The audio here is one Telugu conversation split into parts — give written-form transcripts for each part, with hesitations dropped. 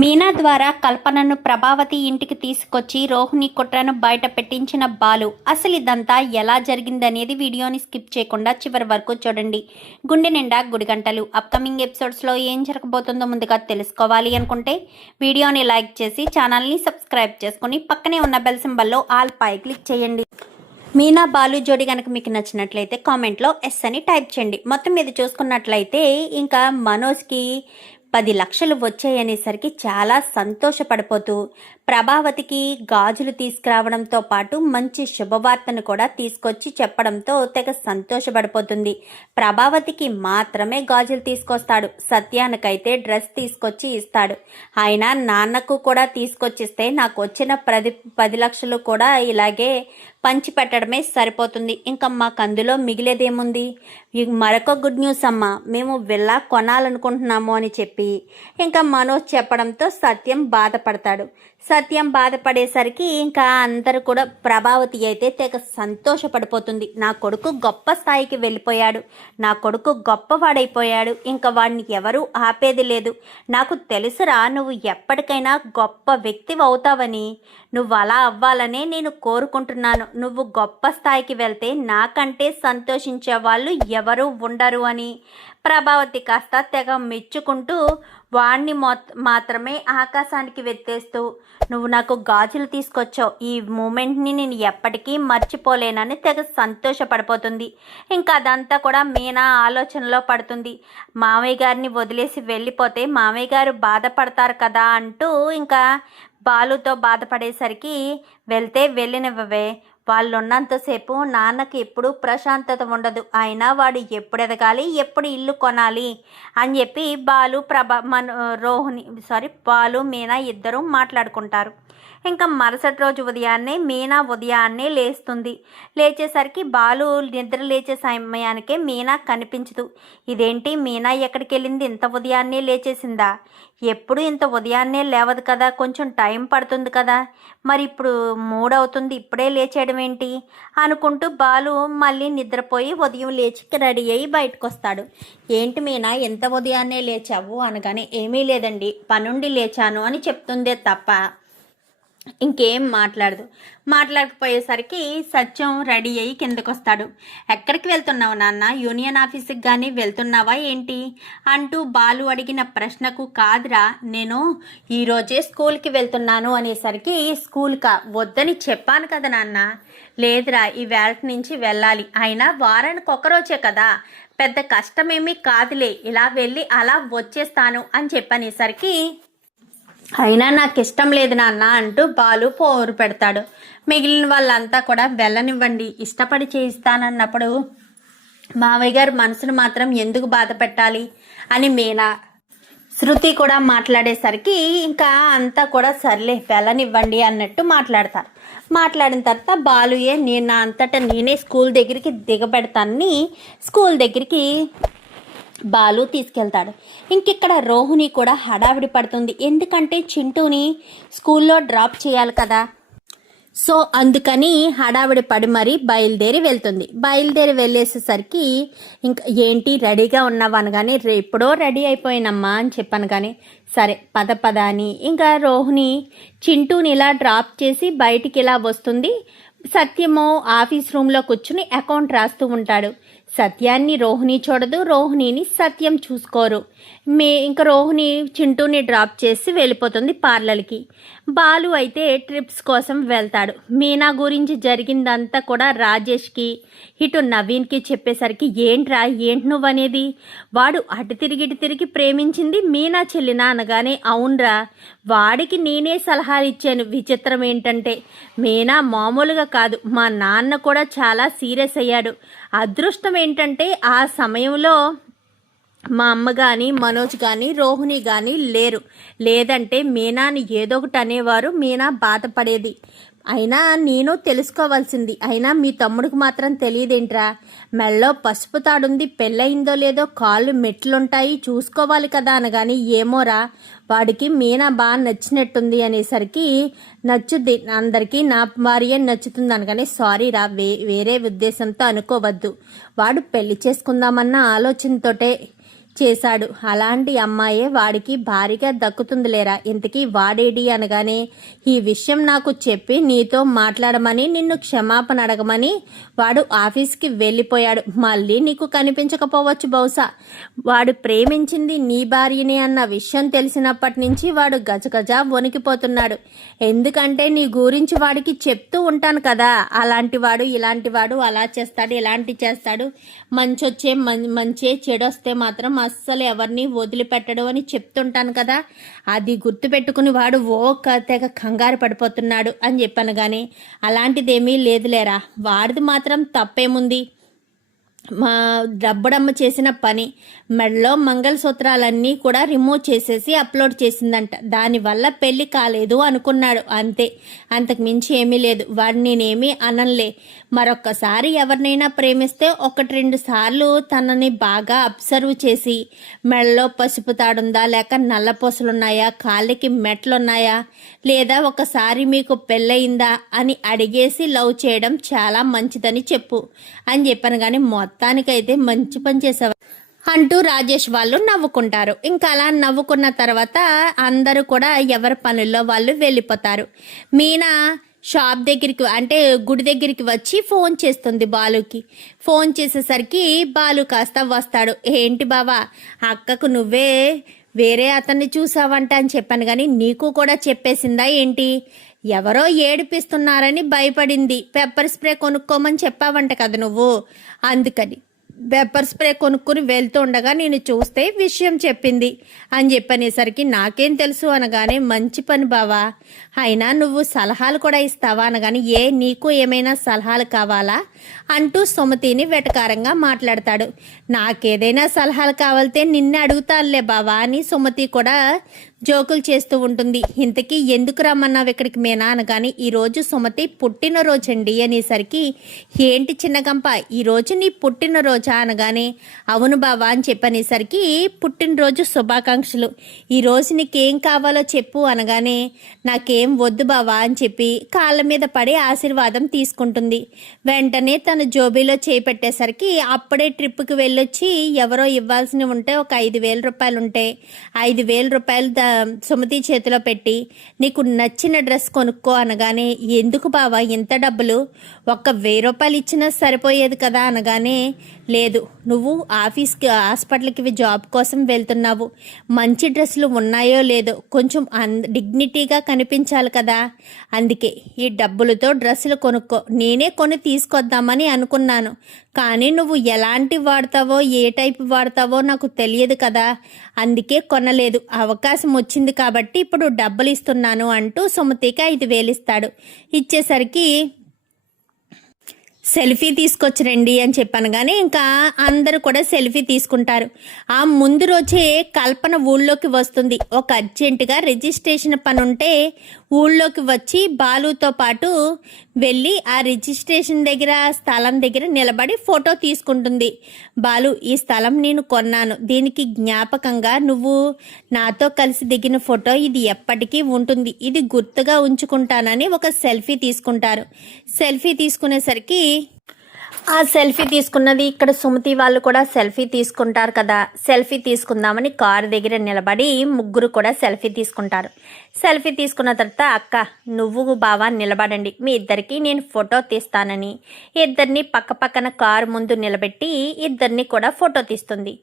మీనా ద్వారా కల్పనను ప్రభావతి ఇంటికి తీసుకొచ్చి రోహిణి కుట్రను బయట పెట్టించిన బాలు. అసలు ఇదంతా ఎలా జరిగిందనేది వీడియోని స్కిప్ చేయకుండా చివరి వరకు చూడండి. గుండె నిండా గుడిగంటలు. అప్కమింగ్ ఎపిసోడ్స్లో ఏం జరగబోతుందో ముందుగా తెలుసుకోవాలి అనుకుంటే వీడియోని లైక్ చేసి ఛానల్ని సబ్స్క్రైబ్ చేసుకుని పక్కనే ఉన్న బెల్ సింబల్లో ఆల్ పై క్లిక్ చేయండి. మీనా బాలు జోడి కనుక మీకు నచ్చినట్లయితే కామెంట్లో ఎస్ అని టైప్ చేయండి. మొత్తం మీద చూసుకున్నట్లయితే ఇంకా మనోజ్కి 10 లక్షలు వచ్చాయనేసరికి చాలా సంతోషపడిపోతూ ప్రభావతికి గాజులు తీసుకురావడంతో పాటు మంచి శుభవార్తను కూడా తీసుకొచ్చి చెప్పడంతో తెగ సంతోషపడిపోతుంది. ప్రభావతికి మాత్రమే గాజులు తీసుకొస్తాడు, సత్యానికైతే డ్రెస్ తీసుకొచ్చి ఇస్తాడు. ఆయన నాన్నకు కూడా తీసుకొచ్చిస్తే నాకు వచ్చిన 10 లక్షలు కూడా ఇలాగే పంచి పెట్టడమే సరిపోతుంది, ఇంకా మాకు అందులో మిగిలేదేముంది. మరొక గుడ్ న్యూస్ అమ్మా, మేము విల్లా కొనాలనుకుంటున్నాము అని చెప్పి ఇంకా మనోజ్ చెప్పడంతో సత్యం బాధపడతాడు. సత్యం బాధపడేసరికి ఇంకా అందరూ కూడా ప్రభావతి అయితే తెగ సంతోషపడిపోతుంది. నా కొడుకు గొప్ప స్థాయికి వెళ్ళిపోయాడు, నా కొడుకు గొప్పవాడైపోయాడు, ఇంకా వాడిని ఎవరూ ఆపేది లేదు. నాకు తెలుసురా, నువ్వు ఎప్పటికైనా గొప్ప వ్యక్తి అవుతావని, నువ్వు అలా అవ్వాలనే నేను కోరుకుంటున్నాను. నువ్వు గొప్ప స్థాయికి వెళ్తే నాకంటే సంతోషించే వాళ్ళు ఎవరూ ఉండరు అని ప్రభావతి కాస్త తెగ మెచ్చుకుంటూ వాణ్ణి మాత్రమే ఆకాశానికి వెత్తేస్తూ, నువ్వు నాకు గాజులు తీసుకొచ్చావు, ఈ మూమెంట్ని నేను ఎప్పటికీ మర్చిపోలేనని తెగ సంతోషపడిపోతుంది. ఇంకా అదంతా కూడా మీనా ఆలోచనలో పడుతుంది. మామయ్య గారిని వదిలేసి వెళ్ళిపోతే మామయ్య గారు బాధపడతారు కదా అంటూ ఇంకా బాలుతో బాధపడేసరికి వెళ్తే వెళ్ళినవే, వాళ్ళు ఉన్నంతసేపు నాన్నకి ఎప్పుడు ప్రశాంతత ఉండదు, అయినా వాడు ఎప్పుడు ఎదగాలి, ఎప్పుడు ఇల్లు కొనాలి అని చెప్పి బాలు మీనా ఇద్దరు మాట్లాడుకుంటారు. ఇంకా మరుసటి రోజు మీనా ఉదయాన్నే లేస్తుంది. లేచేసరికి బాలు నిద్ర లేచే సమయానికే మీనా కనిపించదు. ఇదేంటి, మీనా ఎక్కడికి వెళ్ళింది, ఇంత ఉదయాన్నే లేచేసిందా? ఎప్పుడు ఇంత ఉదయాన్నే లేవదు కదా, కొంచెం టైం పడుతుంది కదా, మరి ఇప్పుడు 3 అవుతుంది, ఇప్పుడే లేచేయడం ఏంటి అనుకుంటూ బాలు మళ్ళీ నిద్రపోయి ఉదయం లేచి రెడీ అయ్యి బయటకు వస్తాడు. ఏంటి మీనా ఎంత ఉదయాన్నే లేచావు అనగానే, ఏమీ లేదండి, పనుండి లేచాను అని చెప్తుందే తప్ప ఇంకేం మాట్లాడకపోయేసరికి సత్యం రెడీ అయ్యి కిందకు వస్తాడు. ఎక్కడికి వెళ్తున్నావు నాన్న, యూనియన్ ఆఫీస్కి కానీ వెళ్తున్నావా ఏంటి అంటూ బాలు అడిగిన ప్రశ్నకు, కాదురా నేను ఈరోజే స్కూల్కి వెళ్తున్నాను అనేసరికి, స్కూల్కా, వద్దని చెప్పాను కదా నాన్న. లేదురా, ఈ వేళ నుంచి వెళ్ళాలి, అయినా వారానికి ఒక్కరోజే కదా, పెద్ద కష్టమేమీ కాదులే, ఇలా వెళ్ళి అలా వచ్చేస్తాను అని చెప్పనేసరికి, అయినా నాకు ఇష్టం లేదు నాన్న అంటూ బాలు పోరు పెడతాడు. మిగిలిన వాళ్ళంతా కూడా వెళ్ళనివ్వండి, ఇష్టపడి చేయిస్తానన్నప్పుడు మావయ్య గారు మనసును మాత్రం ఎందుకు బాధ పెట్టాలి అని మీనా శృతి కూడా మాట్లాడేసరికి ఇంకా అంతా కూడా సర్లే వెళ్ళనివ్వండి అన్నట్టు మాట్లాడిన తర్వాత బాలుయే, నేను నా అంతటా నేనే స్కూల్ దగ్గరికి దిగబెడతానని స్కూల్ దగ్గరికి బాలు తీసుకెళ్తాడు. ఇంకిక్కడ రోహిణి కూడా హడావిడి పడుతుంది, ఎందుకంటే చింటూని స్కూల్లో డ్రాప్ చేయాలి కదా, సో అందుకని హడావిడి పడి మరీ బయలుదేరి వెళ్ళేసేసరికి ఇంకా ఏంటి రెడీగా ఉన్నావు అనగానే, ఎప్పుడో రెడీ అయిపోయినమ్మా అని చెప్పాను కానీ, సరే పద అని ఇంకా రోహిణి చింటూని ఇలా డ్రాప్ చేసి బయటికి ఇలా వస్తుంది. సత్యము ఆఫీస్ రూమ్లో కూర్చుని అకౌంట్ రాస్తూ ఉంటాడు. సత్యాన్ని రోహిణి చూడదు, రోహిణిని సత్యం చూసుకోరు. ఇంకా రోహిణి చింటూని డ్రాప్ చేసి వెళ్ళిపోతుంది పార్లర్కి. బాలు అయితే ట్రిప్స్ కోసం వెళ్తాడు. మీనా గురించి జరిగిందంతా కూడా రాజేష్కి ఇటు నవీన్కి చెప్పేసరికి, ఏంటి నువ్వనేది, వాడు అటు తిరిగి ప్రేమించింది మీనా చెల్లినా అనగానే, అవునరా, వాడికి నేనే సలహాలు ఇచ్చాను. విచిత్రం ఏంటంటే మీనా మామూలుగా కాదు, మా నాన్న కూడా చాలా సీరియస్ అయ్యాడు. అదృష్టం ఏంటంటే ఆ సమయంలో మా అమ్మ కానీ మనోజ్ కానీ రోహిణి కానీ లేదంటే మీనాని ఏదో ఒకటి అనేవారు, మీనా బాధపడేది. అయినా నేను తెలుసుకోవాల్సింది, అయినా మీ తమ్ముడికి మాత్రం తెలియదేంట్రా, మెళ్ళో పసుపు తాడుంది, పెళ్ళయిందో లేదో, కాళ్ళు మెట్లుంటాయి, చూసుకోవాలి కదా అనగాని, ఏమోరా వాడికి మీనా బాగా నచ్చినట్టుంది అనేసరికి, నచ్చుద్ది అందరికీ, నా భార్య నచ్చుతుంది అనగానే, సారీ రా, వేరే ఉద్దేశంతో అనుకోవద్దు, వాడు పెళ్లి చేసుకుందామన్న ఆలోచనతోటే చేశాడు. అలాంటి అమ్మాయే వాడికి భారీగా దక్కుతుందిలేరా. ఇంతకీ వాడేడి అనగానే, ఈ విషయం నాకు చెప్పి నీతో మాట్లాడమని నిన్ను క్షమాపణ అడగమని వాడు ఆఫీస్కి వెళ్ళిపోయాడు. మళ్ళీ నీకు కనిపించకపోవచ్చు బహుశా. వాడు ప్రేమించింది నీ భార్యనే అన్న విషయం తెలిసినప్పటి నుంచి వాడు గజగజ వణికిపోతున్నాడు. ఎందుకంటే నీ గురించి వాడికి చెప్తూ ఉంటాను కదా, అలాంటి వాడు ఇలాంటి వాడు, అలా చేస్తాడు ఇలాంటి చేస్తాడు, మంచొచ్చే మంచే, చెడొస్తే మాత్రం అస్సలు ఎవరిని వదిలిపెట్టడు అని చెప్తుంటాను కదా. అది గుర్తుపెట్టుకుని వాడు తెగ కంగారు పడిపోతున్నాడు అని చెప్పాను. కానీ అలాంటిదేమీ లేదులేరా, వాడిది మాత్రం తప్పేముంది. మా డబ్బుడమ్మ చేసిన పని, మెడలో మంగళసూత్రాలన్నీ కూడా రిమూవ్ చేసేసి అప్లోడ్ చేసిందంట. దానివల్ల పెళ్లి కాలేదు అనుకున్నాడు అంతే, అంతకు మించి ఏమీ లేదు. వాడిని నేనేమీ అనలే. మరొక్కసారి ఎవరినైనా ప్రేమిస్తే 1-2 సార్లు తనని బాగా అబ్జర్వ్ చేసి మెడలో పసుపు తాడుందా, లేక నల్లపూసలున్నాయా, కాళ్ళకి మెట్లున్నాయా, లేదా ఒకసారి మీకు పెళ్ళయిందా అని అడిగేసి లవ్ చేయడం చాలా మంచిదని చెప్పు అని చెప్పాను. కానీ మొత్తానికైతే మంచి పని చేసావు అంటూ రాజేష్ వాళ్ళు నవ్వుకుంటారు. ఇంకా అలా నవ్వుకున్న తర్వాత అందరూ కూడా ఎవరి పనుల్లో వాళ్ళు వెళ్ళిపోతారు. మీనా షాప్ దగ్గరికి అంటే గుడి దగ్గరికి వచ్చి ఫోన్ చేస్తుంది బాలుకి. ఫోన్ చేసేసరికి బాలు కాస్త వస్తాడు. ఏంటి బావా, అక్కకు నువ్వే వేరే అతన్ని చూసావంట అని చెప్పాను, కానీ నీకు కూడా చెప్పేసిందా ఏంటి? ఎవరో ఏడిపిస్తున్నారని భయపడింది. పెప్పర్ స్ప్రే కొనుక్కోమని చెప్పావంట కదా నువ్వు, అందుకని పెప్పర్ స్ప్రే కొనుక్కుని వెళ్తూ ఉండగా నేను చూస్తే విషయం చెప్పింది అని చెప్పనేసరికి నాకేం తెలుసు అనగానే, మంచి పని బావా, అయినా నువ్వు సలహాలు కూడా ఇస్తావా అనగానే, నీకు ఏమైనా సలహాలు కావాలా అంటూ సుమతిని వెటకారంగా మాట్లాడతాడు. నాకేదైనా సలహాలు కావాలితే నిన్నే అడుగుతానులే బావా అని సుమతి కూడా జోకులు చేస్తూ ఉంటుంది. ఇంతకీ ఎందుకు రమ్మన్నావు ఇక్కడికి మీనా అనగానే, ఈరోజు సుమతి పుట్టినరోజండి అనేసరికి, ఏంటి చిన్నగంప ఈరోజు నీ పుట్టినరోజా అనగానే, అవును బావా అని చెప్పనేసరికి, పుట్టినరోజు శుభాకాంక్షలు, ఈరోజు నీకేం కావాలో చెప్పు అనగానే, నాకేం వద్దు బావా అని చెప్పి కాళ్ళ మీద పడి ఆశీర్వాదం తీసుకుంటుంది. వెంటనే తన జోబీలో చేపెట్టేసరికి అప్పుడే ట్రిప్కి వెళ్ళొచ్చి ఎవరో ఇవ్వాల్సినవి ఉంటే ఒక 5,000 రూపాయలు ఉంటే 5,000 రూపాయలు సుమతి చేతిలో పెట్టి, నీకు నచ్చిన డ్రెస్ కొనుక్కో అనగానే, ఎందుకు బావా ఇంత డబ్బులు, 1,000 రూపాయలు ఇచ్చినా సరిపోయేది కదా అనగానే, లేదు నువ్వు హాస్పిటల్కి జాబ్ కోసం వెళ్తున్నావు, మంచి డ్రెస్సులు ఉన్నాయో లేదో కొంచెం డిగ్నిటీగా కనిపించాలి కదా, అందుకే ఈ డబ్బులతో డ్రెస్సులు కొనుక్కో, నేనే కొని తీసుకొద్దామని అనుకున్నాను, కానీ నువ్వు ఎలాంటి వాడతావో ఏ టైప్ వాడతావో నాకు తెలియదు కదా, అందుకే కొనలేదు, అవకాశం వచ్చింది కాబట్టి ఇప్పుడు డబ్బులు ఇస్తున్నాను అంటూ సుమతికి 5,000 ఇస్తాడు. ఇచ్చేసరికి సెల్ఫీ తీసుకొచ్చిరండి అని చెప్పాను. కానీ ఇంకా అందరూ కూడా సెల్ఫీ తీసుకుంటారు. ఆ ముందు రోజే కల్పన ఊళ్ళోకి వస్తుంది. ఒక అర్జెంటుగా రిజిస్ట్రేషన్ పని ఉంటే ఊళ్ళోకి వచ్చి బాలుతో పాటు వెళ్ళి ఆ రిజిస్ట్రేషన్ దగ్గర స్థలం దగ్గర నిలబడి ఫోటో తీసుకుంటుంది. బాలు, ఈ స్థలం నేను కొన్నాను, దీనికి జ్ఞాపకంగా నువ్వు నాతో కలిసి దిగిన ఫోటో ఇది ఎప్పటికీ ఉంటుంది, ఇది గుర్తుగా ఉంచుకుంటానని ఒక సెల్ఫీ తీసుకుంటారు. సెల్ఫీ తీసుకునేసరికి ఆ సెల్ఫీ తీసుకున్నది ఇక్కడ సుమతి వాళ్ళు కూడా సెల్ఫీ తీసుకుంటారు కదా, సెల్ఫీ తీసుకుందామని కారు దగ్గర నిలబడి ముగ్గురు కూడా సెల్ఫీ తీసుకుంటారు. సెల్ఫీ తీసుకున్న తర్వాత, అక్క నువ్వు బావా నిలబడండి, మీ ఇద్దరికి నేను ఫోటో తీస్తానని ఇద్దరిని పక్క పక్కన కారు ముందు నిలబెట్టి ఇద్దరిని కూడా ఫోటో తీస్తుంది.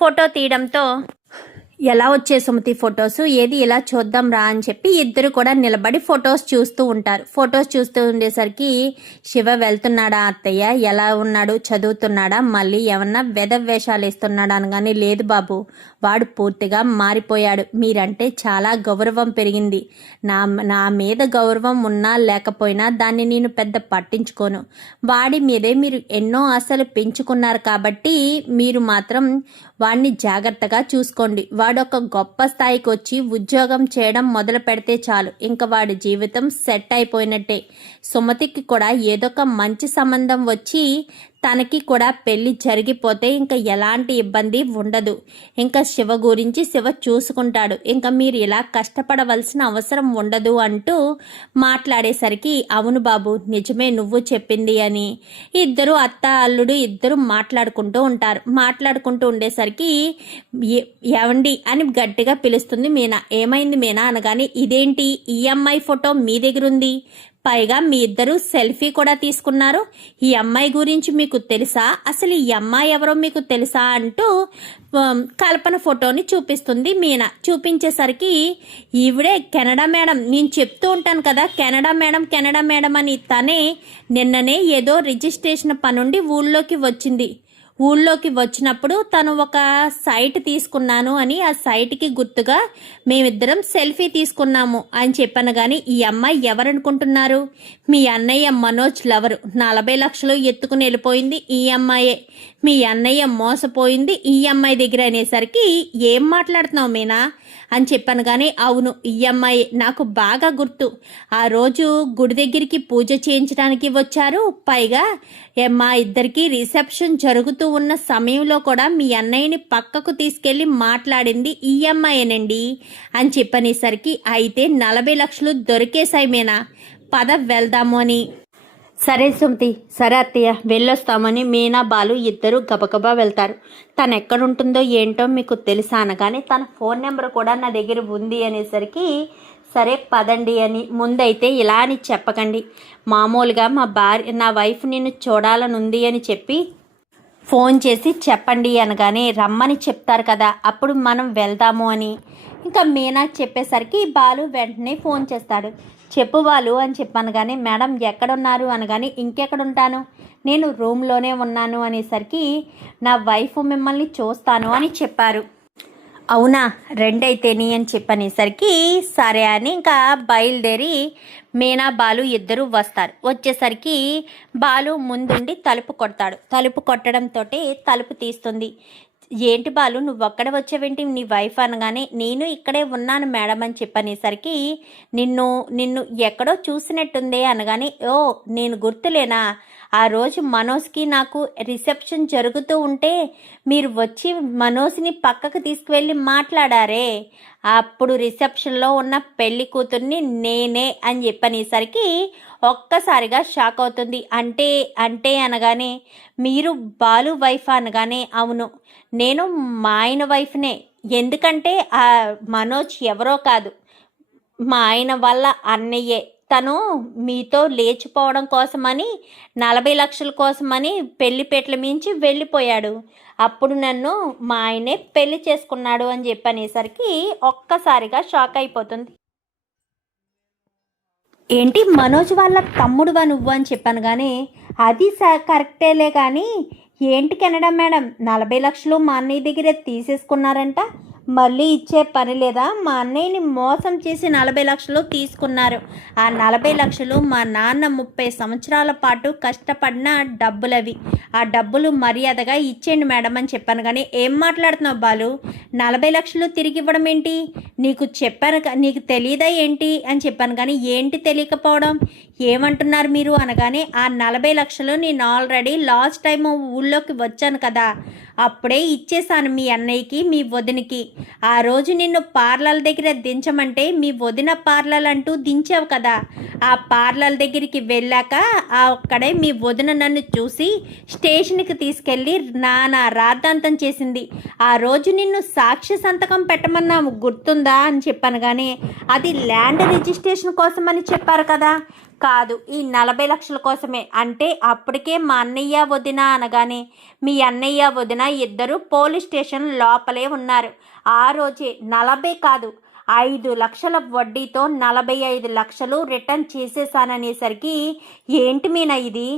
ఫోటో తీయడంతో, ఎలా వచ్చే సుమతి ఫొటోస్, ఏది ఇలా చూద్దాం రా అని చెప్పి ఇద్దరు కూడా నిలబడి ఫొటోస్ చూస్తూ ఉంటారు. ఫొటోస్ చూస్తూ ఉండేసరికి, శివ వెళ్తున్నాడా అత్తయ్య, ఎలా ఉన్నాడు, చదువుతున్నాడా, మళ్ళీ ఏమన్నా వేషాలు వేస్తున్నాడా అనగానే, లేదు బాబు వాడు పూర్తిగా మారిపోయాడు, మీరంటే చాలా గౌరవం పెరిగింది, నా మీద గౌరవం ఉన్నా లేకపోయినా దాన్ని నేను పెద్ద పట్టించుకోను, వాడి మీదే మీరు ఎన్నో ఆశలు పెంచుకున్నారు కాబట్టి మీరు మాత్రం వాడిని జాగ్రత్తగా చూసుకోండి, వాడొక గొప్ప స్థాయికి వచ్చి ఉద్యోగం చేయడం మొదలు పెడితే చాలు, ఇంకా వాడి జీవితం సెట్ అయిపోయినట్టే, సుమతికి కూడా ఏదొక మంచి సంబంధం వచ్చి తనకి కూడా పెళ్లి జరిగిపోతే ఇంకా ఎలాంటి ఇబ్బంది ఉండదు. ఇంకా శివ గురించి శివ చూసుకుంటాడు. ఇంకా మీరు ఇలా కష్టపడవలసిన అవసరం ఉండదు అంటూ మాట్లాడేసరికి అవును బాబు నిజమే నువ్వు చెప్పింది అని ఇద్దరు అత్త అల్లుడు ఇద్దరు మాట్లాడుకుంటూ ఉంటారు. మాట్లాడుకుంటూ ఉండేసరికి ఏవండి అని గట్టిగా పిలుస్తుంది మీనా. ఏమైంది మీనా అనగానే ఇదేంటి ఈ అమ్మాయి ఫోటో మీ దగ్గర ఉంది, పైగా మీ ఇద్దరు సెల్ఫీ కూడా తీసుకున్నారు, ఈ అమ్మాయి గురించి మీకు తెలుసా, అసలు ఈ అమ్మాయి ఎవరో మీకు తెలుసా అంటూ కల్పన ఫోటోని చూపిస్తుంది మీనా. చూపించేసరికి ఈవిడే కెనడా మేడం, నేను చెప్తూ ఉంటాను కదా కెనడా మేడం అని. తనే నిన్ననే ఏదో రిజిస్ట్రేషన్ పనుండి ఊళ్ళోకి వచ్చినప్పుడు తను ఒక సైట్ తీసుకున్నాను అని ఆ సైట్కి గుర్తుగా మేమిద్దరం సెల్ఫీ తీసుకున్నాము అని చెప్పాను. కానీ ఈ అమ్మాయి ఎవరనుకుంటున్నారు, మీ అన్నయ్య మనోజ్ లవరు. 40 లక్షలు ఎత్తుకుని వెళ్ళిపోయింది ఈ అమ్మాయే. మీ అన్నయ్య మోసపోయింది ఈ అమ్మాయి దగ్గర అనేసరికి ఏం మాట్లాడుతున్నావు మీనా అని చెప్పాను. కానీ అవును ఈ అమ్మాయి నాకు బాగా గుర్తు, ఆ రోజు గుడి దగ్గరికి పూజ చేయించడానికి వచ్చారు, పైగా మా ఇద్దరికి రిసెప్షన్ జరుగుతూ ఉన్న సమయంలో కూడా మీ అన్నయ్యని పక్కకు తీసుకెళ్లి మాట్లాడింది ఈ అమ్మాయేనండి అని చెప్పనేసరికి అయితే 40 లక్షలు దొరికేశాయి మీనా, పద వెళ్దాము అని. సరే సుమతి, సరే అత్తయ్య వెళ్ళొస్తామని మీనా బాలు ఇద్దరు గబగబా వెళ్తారు. తను ఎక్కడుంటుందో ఏంటో మీకు తెలుసా అనగానే తన ఫోన్ నెంబర్ కూడా నా దగ్గర ఉంది అనేసరికి సరే పదండి అని. ముందైతే ఇలా అని చెప్పకండి, మామూలుగా నా వైఫ్ నిన్ను చూడాలనుంది అని చెప్పి ఫోన్ చేసి చెప్పండి అనగానే రమ్మని చెప్తారు కదా అప్పుడు మనం వెళ్దాము అని. ఇంకా మీనా చెప్పేసరికి బాలు వెంటనే ఫోన్ చేస్తాడు. చెప్పు బాలు అని చెప్పాను. కానీ మేడం ఎక్కడున్నారు అనగానే ఇంకెక్కడుంటాను, నేను రూమ్లోనే ఉన్నాను అనేసరికి నా వైఫ్ మిమ్మల్ని చూస్తాను అని చెప్పారు. అవునా రెండైతేని అని చెప్పనేసరికి సరే అని ఇంకా బయలుదేరి మీనా బాలు ఇద్దరు వస్తారు. వచ్చేసరికి బాలు ముందుండి తలుపు కొడతాడు. తలుపు కొట్టడంతో తలుపు తీస్తుంది. ఏంటి బాలు నువ్వు ఒక్కడ వచ్చావేంటి నీ వైఫ్ అనగానే నేను ఇక్కడే ఉన్నాను మేడం అని చెప్పనేసరికి నిన్ను ఎక్కడో చూసినట్టుందే అనగానే ఓ నేను గుర్తులేనా, ఆ రోజు మనోజ్కి నాకు రిసెప్షన్ జరుగుతూ ఉంటే మీరు వచ్చి మనోజ్ని పక్కకు తీసుకువెళ్ళి మాట్లాడారే, అప్పుడు రిసెప్షన్లో ఉన్న పెళ్లి కూతుర్ని నేనే అని చెప్పనేసరికి ఒక్కసారిగా షాక్ అవుతుంది. అంటే అనగానే మీరు బాలు వైఫ్ అనగానే అవును నేను మా ఆయన వైఫ్నే, ఎందుకంటే ఆ మనోజ్ ఎవరో కాదు మా ఆయన వాళ్ళ అన్నయ్యే, తను మీతో లేచిపోవడం కోసమని 40 లక్షల కోసమని పెళ్లిపేటల మించి వెళ్ళిపోయాడు, అప్పుడు నన్ను మా ఆయనే పెళ్లి చేసుకున్నాడు అని చెప్పనేసరికి ఒక్కసారిగా షాక్ అయిపోతుంది. ఏంటి మనోజ్ వాళ్ళ తమ్ముడువా నువ్వు అని చెప్పాను. కానీ అది కరెక్టేలే, కానీ ఏంటి కెనడా మేడం 40 లక్షలు మా అన్నయ్య దగ్గరే తీసేసుకున్నారంట, మళ్ళీ ఇచ్చే పని లేదా, మా అన్నయ్యని మోసం చేసి 40 లక్షలు తీసుకున్నారు, ఆ 40 లక్షలు మా నాన్న 30 సంవత్సరాల పాటు కష్టపడిన డబ్బులవి, ఆ డబ్బులు మర్యాదగా ఇచ్చేయండి మేడం అని చెప్పాను. కానీ ఏం మాట్లాడుతున్నావు బాలు, 40 లక్షలు తిరిగి ఇవ్వడం ఏంటి, నీకు చెప్పాను నీకు తెలియదా ఏంటి అని చెప్పాను. కానీ ఏంటి తెలియకపోవడం, ఏమంటున్నారు మీరు అనగానే ఆ 40 లక్షలు నేను ఆల్రెడీ లాస్ట్ టైం ఊళ్ళోకి వచ్చాను కదా అప్పుడే ఇచ్చేసాను మీ అన్నయ్యకి మీ వదినికి, ఆ రోజు నిన్ను పార్లర్ దగ్గర దించమంటే మీ వదిన పార్లర్ అంటూ దించావు కదా, ఆ పార్లర్ దగ్గరికి వెళ్ళాక అక్కడే మీ వదిన నన్ను చూసి స్టేషన్కి తీసుకెళ్ళి నానా రాద్ధాంతం చేసింది, ఆ రోజు నిన్ను సాక్షి సంతకం పెట్టమన్నాము గుర్తుందా అని చెప్పాను. కానీ అది ల్యాండ్ రిజిస్ట్రేషన్ కోసమని చెప్పారు కదా, కాదు ఈ 40 లక్షల కోసమే, అంటే అప్పటికే మా అన్నయ్య వదిన అనగానే మీ అన్నయ్య వదిన ఇద్దరు పోలీస్ స్టేషన్ లోపలే ఉన్నారు, ఆ రోజే 40 కాదు 5 లక్షల వడ్డీతో 45 లక్షలు రిటర్న్ చేసేసాననేసరికి ఏంటి మీనా ఇది,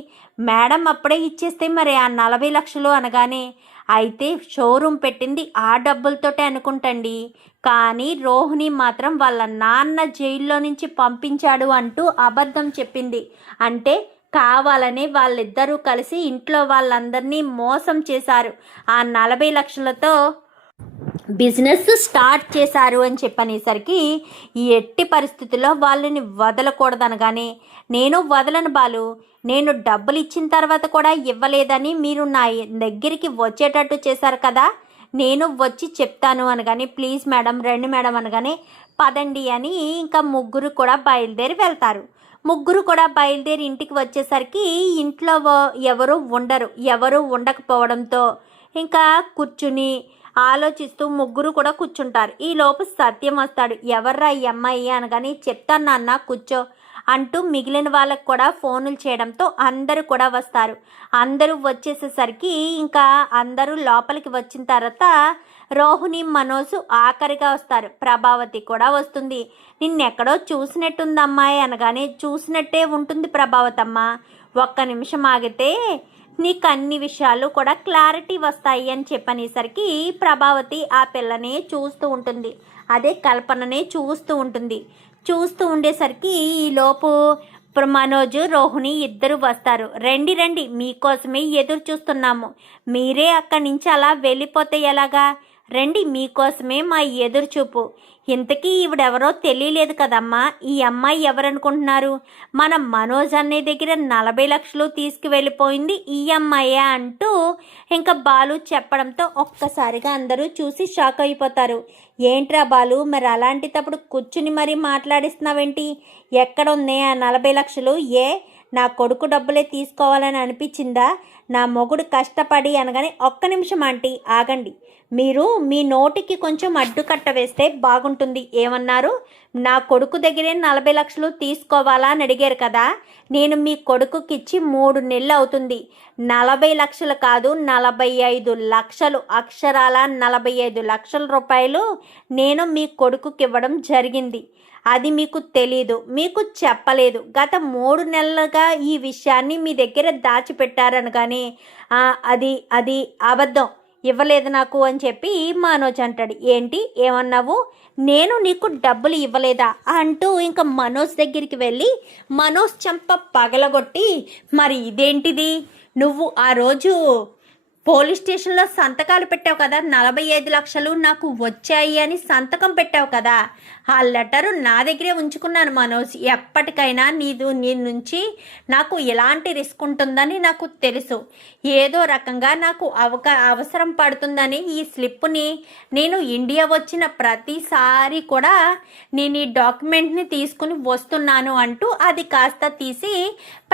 మేడం అప్పుడే ఇచ్చేస్తే మరి ఆ 40 లక్షలు అనగానే అయితే షోరూమ్ పెట్టింది ఆ డబ్బులతోటే అనుకుంటండి, కానీ రోహిణి మాత్రం వాళ్ళ నాన్న జైల్లో నుంచి పంపించాడు అంటూ అబద్ధం చెప్పింది, అంటే కావాలని వాళ్ళిద్దరూ కలిసి ఇంట్లో వాళ్ళందరినీ మోసం చేశారు, ఆ 40 లక్షలతో బిజినెస్ స్టార్ట్ చేశారు అని చెప్పనేసరికి ఈ ఎట్టి పరిస్థితుల్లో వాళ్ళని వదలకూడదనగానే, నేను వదలను బాలు, నేను డబ్బులు ఇచ్చిన తర్వాత కూడా ఇవ్వలేదని మీరు నా దగ్గరికి వచ్చేటట్టు చేశారు కదా, నేను వచ్చి చెప్తాను అనగానే, ప్లీజ్ మేడం రండి మేడం అనగానే, పదండి అని ఇంకా ముగ్గురు కూడా బయలుదేరి వెళ్తారు. ముగ్గురు కూడా బయలుదేరి ఇంటికి వచ్చేసరికి ఇంట్లో ఎవరు ఉండకపోవడంతో ఇంకా కూర్చుని ఆలోచిస్తూ ముగ్గురు కూడా కూర్చుంటారు. ఈలోపు సత్యం వస్తాడు. ఎవర్రా ఈ అమ్మాయి అనగానే, చెప్తాను నాన్న కూర్చో అంటూ మిగిలిన వాళ్ళకు కూడా ఫోనులు చేయడంతో అందరూ కూడా వస్తారు. అందరూ వచ్చేసేసరికి ఇంకా అందరూ లోపలికి వచ్చిన తర్వాత రోహిణి, మనోజు ఆఖరిగా వస్తారు. ప్రభావతి కూడా వస్తుంది. నిన్నెక్కడో చూసినట్టుంది అమ్మాయి అనగానే, చూసినట్టే ఉంటుంది ప్రభావతమ్మ, ఒక్క నిమిషం ఆగితే నీకు అన్ని విషయాలు కూడా క్లారిటీ వస్తాయి అని చెప్పనేసరికి ప్రభావతి ఆ పిల్లనే చూస్తూ ఉంటుంది. అదే కల్పననే చూస్తూ ఉంటుంది. చూస్తూ ఉండేసరికి ఈలోపు మనోజ్, రోహిణి ఇద్దరు వస్తారు. రండి రండి, మీకోసమే ఎదురు చూస్తున్నాము, మీరే అక్కడి నుంచి అలా వెళ్ళిపోతే ఎలాగా, రండి మీకోసమే మా ఎదురు చూపు. ఇంతకీ ఈవిడెవరో తెలియలేదు కదమ్మా, ఈ అమ్మాయి ఎవరనుకుంటున్నారు, మన మనోజ్ అనే దగ్గర 40 లక్షలు తీసుకువెళ్ళిపోయింది ఈ అమ్మాయే అంటూ ఇంకా బాలు చెప్పడంతో ఒక్కసారిగా అందరూ చూసి షాక్ అయిపోతారు. ఏంట్రా బాలు, మరి అలాంటిటప్పుడు కూర్చుని మరీ మాట్లాడిస్తున్నావేంటి, ఎక్కడ ఉంది ఆ 40 లక్షలు, నా కొడుకు డబ్బులే తీసుకోవాలని అనిపించిందా, నా మొగుడు కష్టపడి అనగానే, ఒక్క నిమిషం ఆంటీ ఆగండి, మీరు మీ నోటికి కొంచెం అడ్డుకట్ట వేస్తే బాగుంటుంది. ఏమన్నారు, నా కొడుకు దగ్గరే 40 లక్షలు తీసుకోవాలా అని అడిగారు కదా, నేను మీ కొడుకుకి ఇచ్చి 3 నెలలు అవుతుంది. 40 లక్షలు కాదు, 45 లక్షలు, అక్షరాల 45 లక్షల రూపాయలు నేను మీ కొడుకుకి ఇవ్వడం జరిగింది. అది మీకు తెలీదు, మీకు చెప్పలేదు. గత 3 నెలలుగా ఈ విషయాన్ని మీ దగ్గర దాచిపెట్టారనగానే, అది అబద్ధం, ఇవ్వలేదు నాకు అని చెప్పి మనోజ్ అంటాడు. ఏంటి ఏమన్నావు, నేను నీకు డబ్బులు ఇవ్వలేదా అంటూ ఇంకా మనోజ్ దగ్గరికి వెళ్ళి మనోజ్ చెంప పగలగొట్టి, మరి ఇదేంటిది, నువ్వు ఆ రోజు పోలీస్ స్టేషన్లో సంతకాలు పెట్టావు కదా, 45 లక్షలు నాకు వచ్చాయి అని సంతకం పెట్టావు కదా, ఆ లెటరు నా దగ్గరే ఉంచుకున్నాను మనోజ్. ఎప్పటికైనా నీ నుంచి నాకు ఎలాంటి రిస్క్ ఉంటుందని నాకు తెలుసు. ఏదో రకంగా నాకు అవసరం పడుతుందని ఈ స్లిప్ని నేను ఇండియా వచ్చిన ప్రతిసారి కూడా నేను ఈ డాక్యుమెంట్ని తీసుకుని వస్తున్నాను అంటూ అది కాస్త తీసి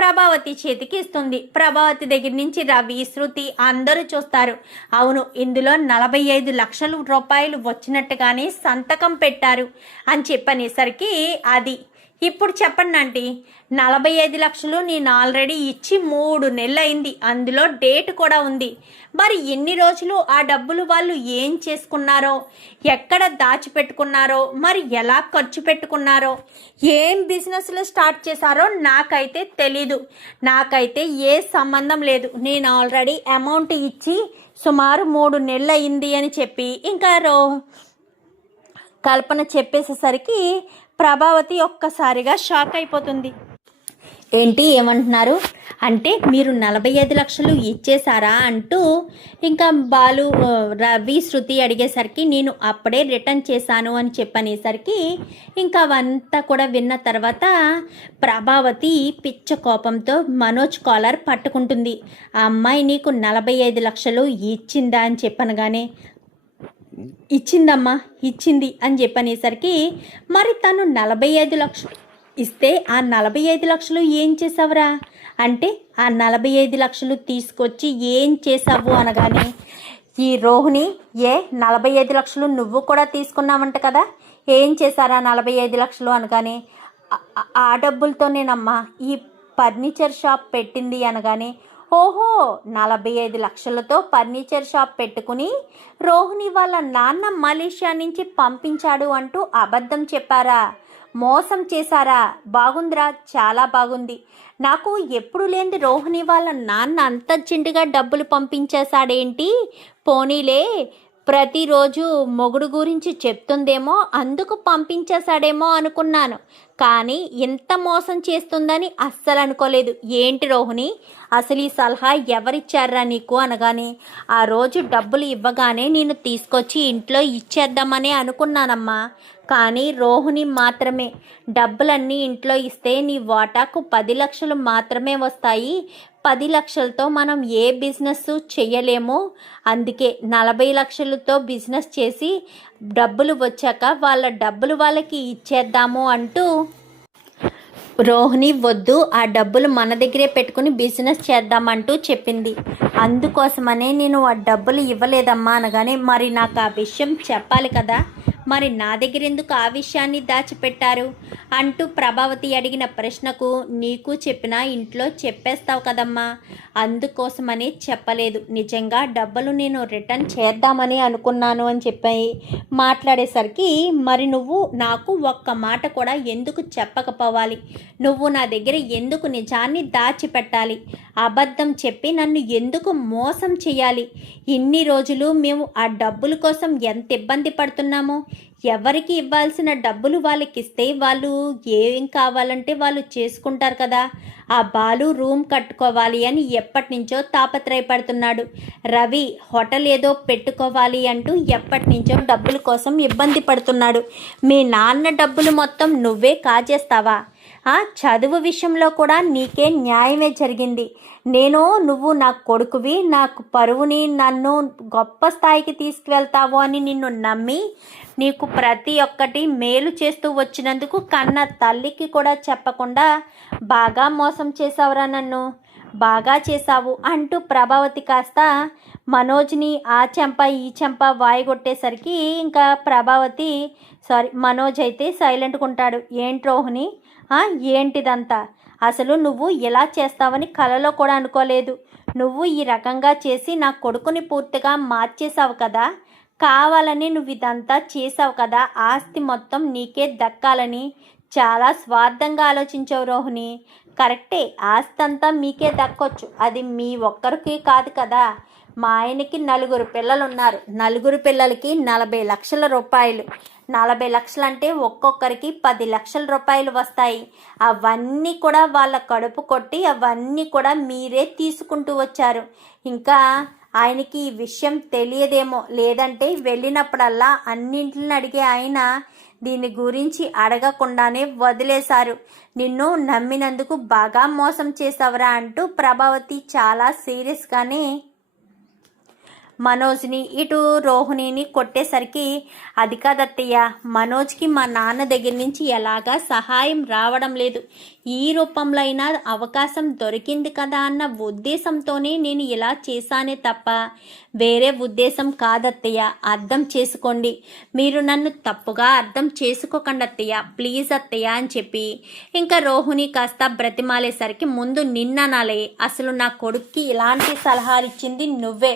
ప్రభావతి చేతికి ఇస్తుంది. ప్రభావతి దగ్గర నుంచి రవి, శృతి అందరూ చూస్తారు. అవును, ఇందులో 45 లక్షల రూపాయలు వచ్చినట్టుగానే సంతకం పెట్టారు అని చెప్పనేసరికి, అది ఇప్పుడు చెప్పండి ఆంటీ, 45 లక్షలు నేను ఆల్రెడీ ఇచ్చి 3 నెలలు అయింది, అందులో డేట్ కూడా ఉంది. మరి ఎన్ని రోజులు ఆ డబ్బులు వాళ్ళు ఏం చేసుకున్నారో, ఎక్కడ దాచిపెట్టుకున్నారో, మరి ఎలా ఖర్చు పెట్టుకున్నారో, ఏం బిజినెస్లు స్టార్ట్ చేశారో నాకైతే తెలీదు, నాకైతే ఏ సంబంధం లేదు. నేను ఆల్రెడీ అమౌంట్ ఇచ్చి సుమారు 3 నెలలు అయింది అని చెప్పి ఇంకా కల్పన చెప్పేసేసరికి ప్రభావతి ఒక్కసారిగా షాక్ అయిపోతుంది. ఏంటి ఏమంటున్నారు అంటే, మీరు 45 లక్షలు ఇచ్చేశారా అంటూ ఇంకా బాలు, రవి, శృతి అడిగేసరికి నేను అప్పుడే రిటర్న్ చేశాను అని చెప్పనేసరికి ఇంకా అవంతా కూడా విన్న తర్వాత ప్రభావతి పిచ్చ కోపంతో మనోజ్ కాలర్ పట్టుకుంటుంది. ఆ అమ్మాయి నీకు 45 లక్షలు ఇచ్చిందా అని చెప్పనగానే, ఇచ్చిందమ్మా ఇచ్చింది అని చెప్పనేసరికి, మరి తను 45 లక్షలు ఇస్తే ఆ 45 లక్షలు ఏం చేసావురా అంటే, ఆ 45 లక్షలు తీసుకొచ్చి ఏం చేసావు అనగానే, ఈ రోహిణి 45 లక్షలు నువ్వు కూడా తీసుకున్నావంట కదా, ఏం చేశారా 45 లక్షలు అనగానే, ఆ డబ్బులతోనేనమ్మా ఈ ఫర్నిచర్ షాప్ పెట్టింది అనగానే, ఓహో 45 లక్షలతో ఫర్నిచర్ షాప్ పెట్టుకుని రోహిణి వాళ్ళ నాన్న మలేషియా నుంచి పంపించాడు అంటూ అబద్ధం చెప్పారా, మోసం చేశారా, బాగుందిరా, చాలా బాగుంది. నాకు ఎప్పుడు లేని రోహిణి వాళ్ళ నాన్న అంత చింటిగా డబ్బులు పంపించేశాడేంటి, పోనీలే ప్రతిరోజు మొగుడు గురించి చెప్తుందేమో అందుకు పంపించేశాడేమో అనుకున్నాను, కానీ ఇంత మోసం చేస్తుందని అస్సలు అనుకోలేదు. ఏంటి రోహిణి, అసలు ఈ సలహా ఎవరిచ్చారా నీకు అనగానే, ఆ రోజు డబ్బులు ఇవ్వగానే నేను తీసుకొచ్చి ఇంట్లో ఇచ్చేద్దామని అనుకున్నానమ్మా. కానీ రోహిణి మాత్రమే డబ్బులన్నీ ఇంట్లో ఇస్తే నీ వాటాకు 10 లక్షలు మాత్రమే వస్తాయి, 10 లక్షలతో మనం ఏ బిజినెస్ చేయలేము, అందుకే 40 లక్షలతో బిజినెస్ చేసి డబ్బులు వచ్చాక వాళ్ళ డబ్బులు వాళ్ళకి ఇచ్చేద్దాము అంటూ రోహిణి వద్దు, ఆ డబ్బులు మన దగ్గరే పెట్టుకుని బిజినెస్ చేద్దామంటూ చెప్పింది. అందుకోసమనే నేను ఆ డబ్బులు ఇవ్వలేదమ్మా అనగానే, మరి నాకు ఆ విషయం చెప్పాలి కదా, మరి నా దగ్గర ఎందుకు ఆ విషయాన్ని దాచిపెట్టారు అంటూ ప్రభావతి అడిగిన ప్రశ్నకు, నీకు చెప్పినా ఇంట్లో చెప్పేస్తావు కదమ్మా, అందుకోసమని చెప్పలేదు, నిజంగా డబ్బులు నేను రిటర్న్ చేద్దామని అనుకున్నాను అని చెప్పాయి. మాట్లాడేసరికి, మరి నువ్వు నాకు ఒక్క మాట కూడా ఎందుకు చెప్పకపోవాలి, నువ్వు నా దగ్గర ఎందుకు నిజాన్ని దాచిపెట్టాలి, అబద్ధం చెప్పి నన్ను ఎందుకు మోసం చేయాలి, ఇన్ని రోజులు మేము ఆ డబ్బుల కోసం ఎంత ఇబ్బంది పడుతున్నామో, ఎవరికి ఇవ్వాల్సిన డబ్బులు వాళ్ళకి ఇస్తే వాళ్ళు ఏం కావాలంటే వాళ్ళు చేసుకుంటారు కదా, ఆ బాలు రూమ్ కట్టుకోవాలి అని ఎప్పటి నుంచో తాపత్రయపడుతున్నాడు, రవి హోటల్ ఏదో పెట్టుకోవాలి అంటూ ఎప్పటి నుంచో డబ్బుల కోసం ఇబ్బంది పడుతున్నాడు, మీ నాన్న డబ్బులు మొత్తం నువ్వే కాజేస్తావా, చదువు విషయంలో కూడా నీకే న్యాయమే జరిగింది, నువ్వు నా కొడుకువి, నాకు పరువుని నన్ను గొప్ప స్థాయికి తీసుకువెళ్తావు అని నిన్ను నమ్మి నీకు ప్రతి ఒక్కటి మేలు చేస్తూ వచ్చినందుకు కన్న తల్లికి కూడా చెప్పకుండా బాగా మోసం చేసావురా, నన్ను బాగా చేసావు అంటూ ప్రభావతి కాస్త మనోజ్ని ఆ చెంప ఈ చెంప వాయిగొట్టేసరికి ఇంకా మనోజ్ అయితే సైలెంట్గా ఉంటాడు. ఏంటి రోహిణి, ఏంటిదంతా, అసలు నువ్వు ఇలా చేస్తావని కలలో కూడా అనుకోలేదు, నువ్వు ఈ రకంగా చేసి నా కొడుకుని పూర్తిగా మార్చేసావు కదా, కావాలని నువ్వు ఇదంతా చేసావు కదా, ఆస్తి మొత్తం నీకే దక్కాలని చాలా స్వార్థంగా ఆలోచించావు రోహిణి, కరెక్టే, ఆస్తి అంతా మీకే దక్కొచ్చు, అది మీ ఒక్కరికి కాదు కదా, మా ఆయనకి 4 పిల్లలు ఉన్నారు, 4 పిల్లలకి 40 లక్షల రూపాయలు, 40 లక్షలు అంటే ఒక్కొక్కరికి 10 లక్షల రూపాయలు వస్తాయి, అవన్నీ కూడా వాళ్ళ కడుపు కొట్టి అవన్నీ కూడా మీరే తీసుకుంటూ వచ్చారు, ఇంకా ఆయనకి ఈ విషయం తెలియదేమో, లేదంటే వెళ్ళినప్పుడల్లా అన్నింటిని అడిగే ఆయన దీని గురించి అడగకుండానే వదిలేశారు, నిన్ను నమ్మినందుకు బాగా మోసం చేసావరా అంటూ ప్రభావతి చాలా సీరియస్గానే మనోజ్ని ఇటు రోహిణిని కొట్టేసరికి, అది కాదత్తయ్య, మనోజ్కి మా నాన్న దగ్గర నుంచి ఎలాగా సహాయం రావడం లేదు, ఈ రూపంలో అయినా అవకాశం దొరికింది కదా అన్న ఉద్దేశంతోనే నేను ఇలా చేశానే తప్ప వేరే ఉద్దేశం కాదత్తయ్య, అర్థం చేసుకోండి, మీరు నన్ను తప్పుగా అర్థం చేసుకోకండి అత్తయ్య, ప్లీజ్ అత్తయ్య అని చెప్పి ఇంకా రోహిణి కాస్త బ్రతిమాలేసరికి, ముందు నిన్ననాలే, అసలు నా కొడుక్కి ఇలాంటి సలహాలు ఇచ్చింది నువ్వే,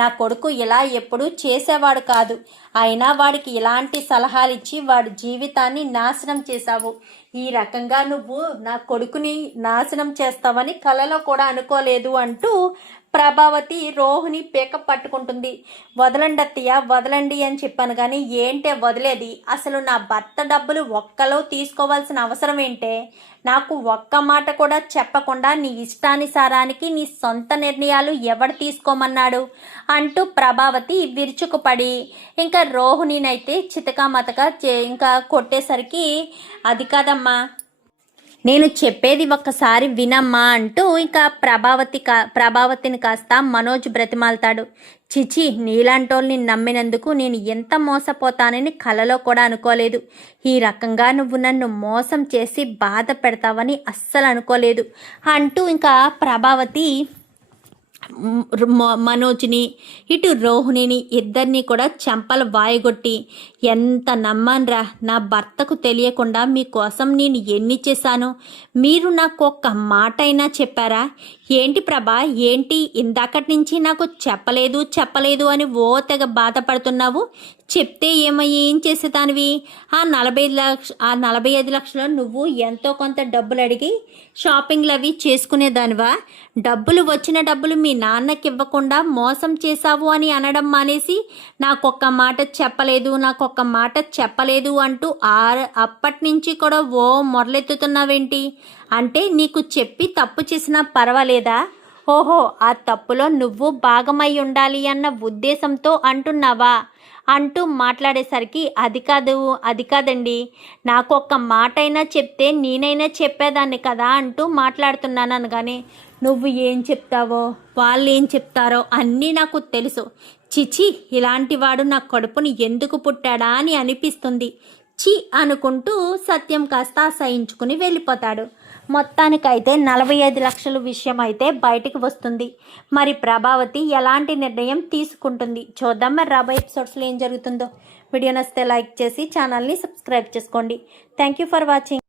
నా కొడుకు ఇలా ఎప్పుడూ చేసేవాడు కాదు, అయినా వాడికి ఇలాంటి సలహాలు ఇచ్చి వాడి జీవితాన్ని నాశనం చేశావు, ఈ రకంగా నువ్వు నా కొడుకుని నాశనం చేస్తావని కలలో కూడా అనుకోలేదు అంటూ ప్రభావతి రోహిణి పీక పట్టుకుంటుంది. వదలండి అత్తయ్య, వదలండి అని చెప్పాను, కానీ ఏంటే వదిలేది, అసలు నా భర్త డబ్బులు ఒక్కలో తీసుకోవాల్సిన అవసరం ఏంటే, నాకు ఒక్క మాట కూడా చెప్పకుండా నీ ఇష్టానుసారానికి నీ సొంత నిర్ణయాలు ఎవడు తీసుకోమన్నాడు అంటూ ప్రభావతి విరుచుకుపడి ఇంకా రోహిణినైతే చితకామతగా ఇంకా కొట్టేసరికి, అది కాదమ్మా, నేను చెప్పేది ఒక్కసారి వినమ్మా అంటూ ఇంకా ప్రభావతిని కాస్త మనోజ్ బ్రతిమాలతాడు. చిచి, నీలాంటోల్ని నమ్మినందుకు నేను ఎంత మోసపోతానని కలలో కూడా అనుకోలేదు, ఈ రకంగా నువ్వు నన్ను మోసం చేసి బాధ పెడతావని అస్సలు అనుకోలేదు అంటూ ఇంకా ప్రభావతి మనోజ్ని ఇటు రోహిణిని ఇద్దరిని కూడా చెంపలు వాయగొట్టి, ఎంత నమ్మన్రా, నా భర్తకు తెలియకుండా మీకోసం నేను ఎన్ని చేశాను, మీరు నాకు ఒక్క మాట అయినా చెప్పారా, ఏంటి ప్రభా, ఏంటి ఇందాకటి నుంచి నాకు చెప్పలేదు అని ఓ తెగ బాధపడుతున్నావు, చెప్తే ఏం చేసేదానివి? ఆ 45 లక్షలు నువ్వు ఎంతో కొంత డబ్బులు అడిగి షాపింగ్లు అవి చేసుకునేదానివా? వచ్చిన డబ్బులు మీ నాన్నకి ఇవ్వకుండా మోసం చేశావు అని అనడం మానేసి నాకొక్క మాట చెప్పలేదు అంటూ అప్పటి నుంచి కూడా మొరలెత్తుతున్నావేంటి? అంటే నీకు చెప్పి తప్పు చేసినా పర్వాలేదా? ఓహో, ఆ తప్పులో నువ్వు భాగమై ఉండాలి అన్న ఉద్దేశంతో అంటున్నావా అంటూ మాట్లాడేసరికి అది కాదండి, నాకు ఒక్క మాట అయినా చెప్తే నేనైనా చెప్పేదాన్ని కదా అంటూ మాట్లాడుతున్నాను అనగానే, నువ్వు ఏం చెప్తావో వాళ్ళు ఏం చెప్తారో అన్నీ నాకు తెలుసు. చిచి, ఇలాంటి వాడు నా కడుపుని ఎందుకు పుట్టాడా అని అనిపిస్తుంది. చి అనుకుంటూ సత్యం కాస్త అసహించుకుని వెళ్ళిపోతాడు. మొత్తానికైతే 45 లక్షల విషయం అయితే బయటికి వస్తుంది. మరి ప్రభావతి ఎలాంటి నిర్ణయం తీసుకుంటుంది చూద్దాం. మరి రాబోయే ఎపిసోడ్స్లో ఏం జరుగుతుందో. వీడియో నచ్చితే లైక్ చేసి ఛానల్ని సబ్స్క్రైబ్ చేసుకోండి. Thank you for watching.